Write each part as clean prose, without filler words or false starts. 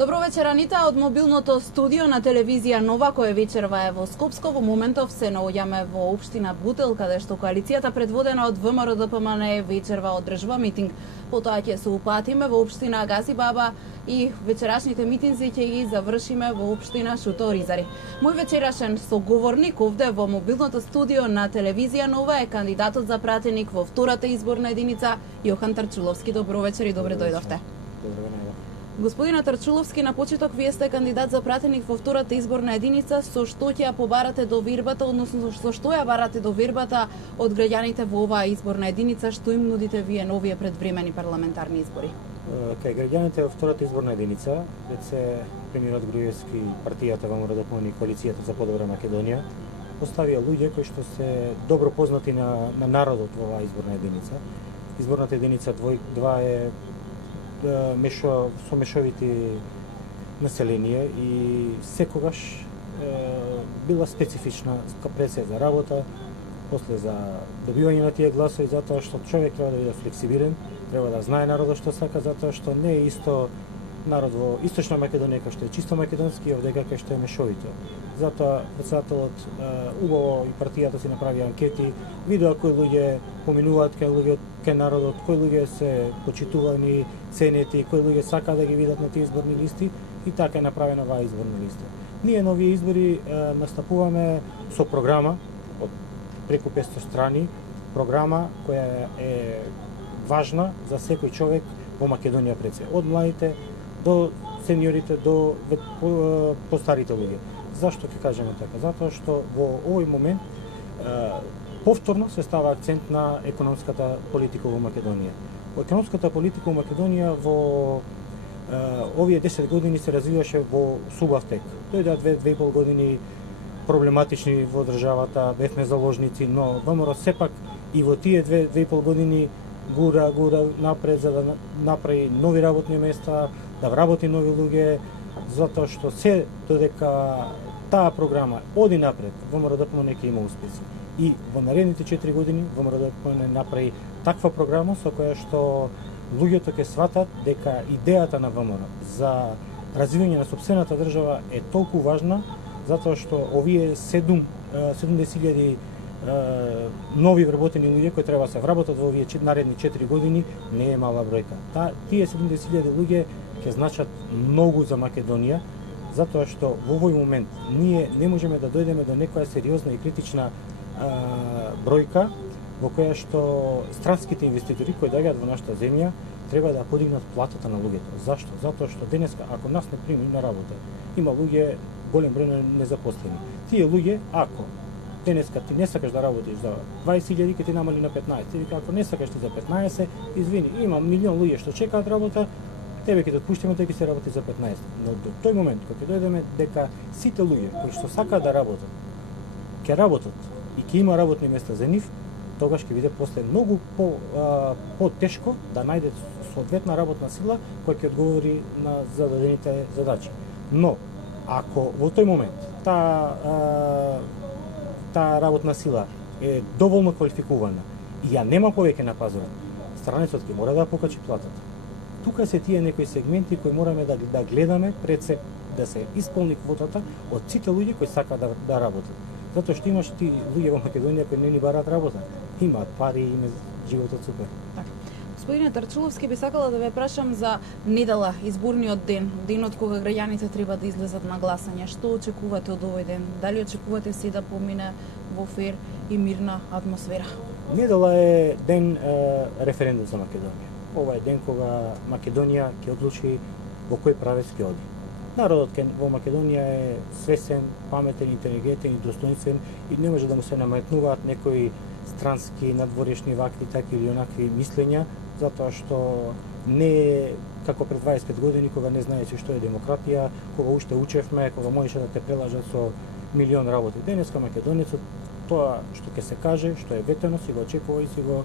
Добро вечер, Анита, од мобилното студио на телевизија Нова, која вечерва е во Скопско. Во моментов се наоѓаме во општина Бутел, каде што коалицијата предводена од ВМРО-ДПМН вечерва одржува митинг. Потоа ќе се упатиме во општина Гази Баба и вечерашните митинзи ќе ги завршиме во општина Шуто Ризари. Мој вечерашен соговорник овде во мобилното студио на телевизија Нова е кандидатот за пратеник во втората изборна единица Јохан Тарчуловски. Добро вечер и добре дојдовте. Добро вечер. Господине Тарчуловски, на почеток вие сте кандидат за пратеник во втората изборна единица, со што ќе ја побарате довербата, односно со што ја барате довербата од граѓаните во оваа изборна единица, што им нудите вие на овие предвремени парламентарни избори? Кај граѓаните во втората изборна единица, рече премиерот Груевски, партијата ВМРО-ДПМН и коалицијата за подобра Македонија, поставија луѓе кои што се добро познати на народот во оваа изборна единица. Изборната единица 2 е со мешовити население и секогаш била специфична пред се за работа, после за добивање на тие гласови, затоа што човек треба да биде флексибилен, треба да знае народот што сака, затоа што не е исто народ во Источна Македонија кај што е чисто македонски и овде кај што е мешовито. Затоа председателот убаво и партијата си направи анкети, видоа кои луѓе поминуваат кај народот, кои луѓе се почитувани, ценети, кои луѓе сакаат да ги видат на тие изборни листи и така е направена оваа изборна листа. Ние на овие избори настапуваме со програма од преку 500 страни, програма која е важна за секој човек во Македонија пред се, од младите до сениорите, до постарите луѓе. Зашто ќе кажеме така? Затоа што во овој момент повторно се става акцент на економската политика во Македонија. Економската политика во Македонија во овие 10 години се развиваше во субав тек. Дојдоа 2,5 години проблематични во државата, бевме заложници, но ВМРО сепак и во тие 2,5 години гура напред за да направи нови работни места, да вработи нови луѓе, затоа што се додека таа програма оди напред, ВМРО-ДПМН ќе има успеси. И во наредните 4 години ВМРО-ДПМН направи таква програма со која што луѓето ќе сватат дека идејата на ВМРО за развивање на сопствената држава е толку важна, затоа што овие 70.000 нови вработени луѓе кои треба да се вработат во овие наредни 4 години не е мала бројка. Тие 70.000 луѓе ќе значат многу за Македонија, затоа што во овој момент ние не можеме да дојдеме до некоја сериозна и критична бројка во која што странските инвеститори кои доаѓаат во нашата земја треба да подигнат платата на луѓето. Зашто? Затоа што денеска ако нас не прими на работа, има луѓе, голем број на незапослени. Тие луѓе, ако денеска ти не сакаш да работиш за 20.000, ќе ти намали на 15. Ти вика, ако не сакаш ти за 15, извини, има милион луѓе што чекаат работа, тебе ќе те отпуштиме, тој ќе се работи за 15. Но до тој момент, кога ќе дојдеме дека сите луѓе кои што сакаат да работат, ќе работат и ќе има работни места за нив, тогаш ќе биде после многу по-тешко да најде соодветна работна сила која ќе одговори на зададените задачи. Но, ако во тој момент таа работна сила е доволно квалификувана и ја нема повеќе на пазарот, странецот ќе мора да покачи платата. Тука се тие некои сегменти кои мораме да гледаме пред се да се исполни квотата од сите луѓе кои сакаат да работат. Затоа што имаш ти луѓе во Македонија кои не ни бараат работа, имаат пари и животот супер. Господине Тарчуловски, би сакала да ве прашам за недела, изборниот ден, денот кога граѓаните треба да излезат на гласање. Што очекувате од овој ден? Дали очекувате се да помине во фер и мирна атмосфера? Недела е ден референдум за Македонија. Ова е ден кога Македонија ќе одлучи во кој правец ќе оди. Народот во Македонија е свесен, паметен, интелигентен и достоинствен и не може да му се наметнуваат некои странски, надворешни, вакви, такви или онакви мислења, затоа што не е како пред 25 години кога не знаеше што е демократија, кога уште учевме, кога можеше да те прелажат со милион работи. Денеска македонецот тоа што ќе се каже, што е ветено, си го очекува и си го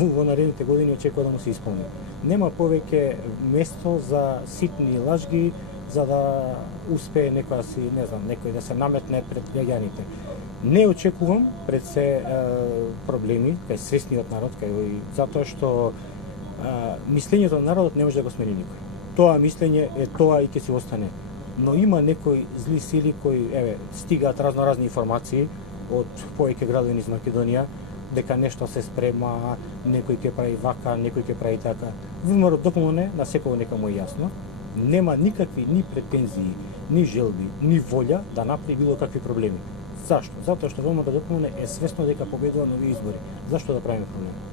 во наредните години очекува да му се исполни. Нема повеќе место за ситни лажги, за да успее некој да се наметне пред граѓаните. Не очекувам пред се проблеми кај свесниот народ, затоа што мислењето на народот не може да го смени никој. тоа мислење е тоа и ќе си остане. Но има некои зли сили кои стигаат разноразни информации од повеќе градови низ Македонија дека нешто се спрема, некој ќе прави вака, некој ќе прави така. ВМРО ДПМН на секој нека му е јасно, нема никакви ни претензии, ни желби, ни волја да направи било какви проблеми. Зашто? Затоа што ВМРО ДПМН е свесно дека победува на овие избори. Зашто да правиме проблеми?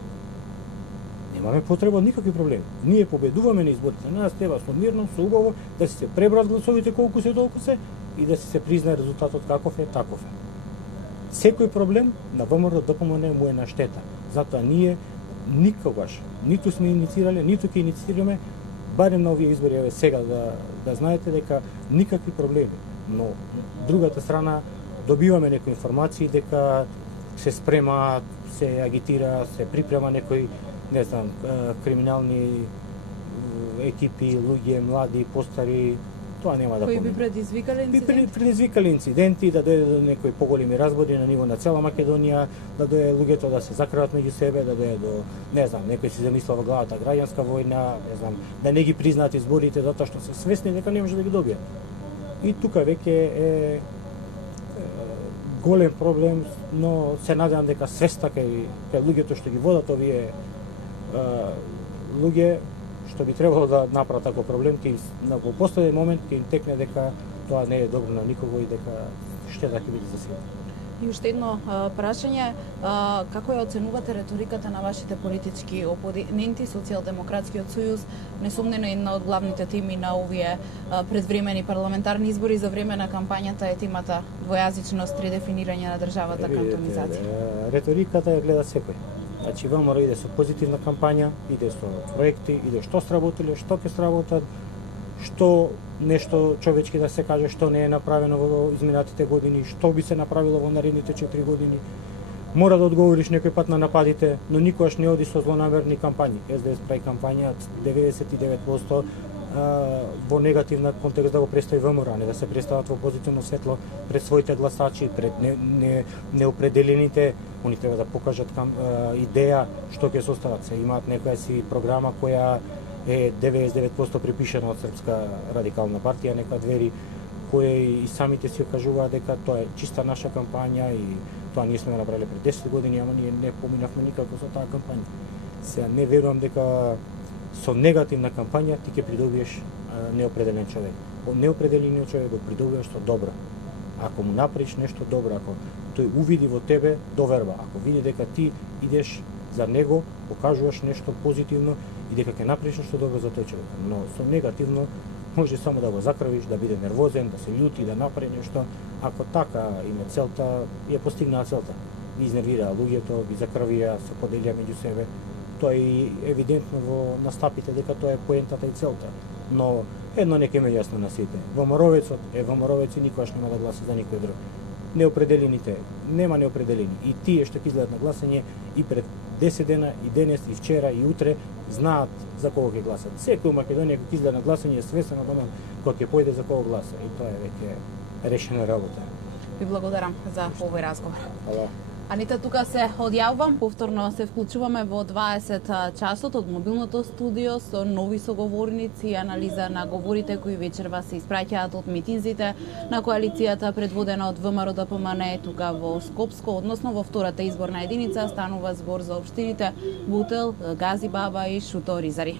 Немаме потреба од никакви проблеми. Ние победуваме на изборите. На нас треба со мирно, со убаво да се пребрат гласовите колку се толку се и да се признае резултатот каков е, таков е. Секој проблем на ВМРО ДПМН му е на штета. Затоа ние никогаш ниту сме иницирале, ниту ќе иницираме, барем на овие избори, сега да знаете дека никакви проблеми. Но другата страна добиваме некои информации дека се спрема, се агитира, се припрема некои, не знам, криминални екипи, луѓе, млади, постари, тоа нема да помине. Кои би предизвикале инциденти? Би предизвикале инциденти, да дојде до некои поголеми разбори на ниво на цела Македонија, да дојде луѓето да се закриват меѓу себе, да дојде до, не знам, некој си замислил во главата граѓанска војна, не знам, да не ги признаат изборите затоа што се свесни дека не може да ги добијат. И тука веќе е голем проблем, но се надевам дека свеста кај луѓето што ги водат овие луѓе што би требало да направат таков проблем, во последен момент ќе им текне дека тоа не е добро на никого и дека штета ќе биде за сите. И уште едно прашање, како ја оценувате реториката на вашите политички опоненти? Социјалдемократскиот сојуз несомнено една од главните теми на овие предвремени парламентарни избори. За време на кампањата е темата двојазичност, редефинирање на државата, кантонизација. Реториката ја гледа секој. Значи ВМРО иде со позитивна кампања, иде со проекти, иде што сработиле, што ќе сработат, што нешто човечки да се каже што не е направено во изминатите години, што би се направило во наредните 4 години. Мора да одговориш некој пат на нападите, но никогаш не оди со злонамерни кампањи. СДС прави кампања 99% во негативна контекст да го представи ВМРО, не да се представат во позитивно светло пред своите гласачи, пред неопределените. Они треба да покажат идеја што ќе состават. Се имаат некоја си програма која е 99% припишена од Српска радикална партија, нека двери, кои и самите си кажуваат дека тоа е чиста наша кампања и тоа ние сме направиле пред 10 години, ама ние не поминавме никако со таа кампања. Сега не верувам дека со негативна кампања ти ќе придобиеш неопределен човек. Неопределениот човек го придобиеш со добро. Ако му направиш нешто добро, ако тој увиди во тебе доверба, ако види дека ти идеш за него, покажуваш нешто позитивно и дека ќе направиш нешто добро за тој човек. Но со негативно може само да го закравиш, да биде нервозен, да се љути, да направи нешто. Ако така има целта, ја постигнаа целта. Ги изнервираа луѓето, ги закрвија, се поделија меѓу себе. Тоа е и евидентно во настапите дека тоа е поентата и целта. Но едно нека има јасно на сите. ВМРО-вецот е ВМРО-вец и никогаш нема да гласа за никој друг. Неопределените, нема неопределени. И тие што ќе излезат на гласање и пред 10 дена, и денес, и вчера, и утре, знаат за кого ќе гласат. Секој у Македонија кој ќе излезе на гласање е свесен од оман кој ќе појде за кого гласа. И тоа е веќе решена работа. Ви благодарам за овој разговор. Хвала. Анита, тука се одјавувам, повторно се вклучуваме во 20 часот од мобилното студио со нови соговорници и анализа на говорите кои вечерва се испраќаат од митинзите на коалицијата предводена од ВМРО ДПМН тука во Скопско, односно во втората изборна единица станува збор за општините Бутел, Гази Баба и Шуто Ризари.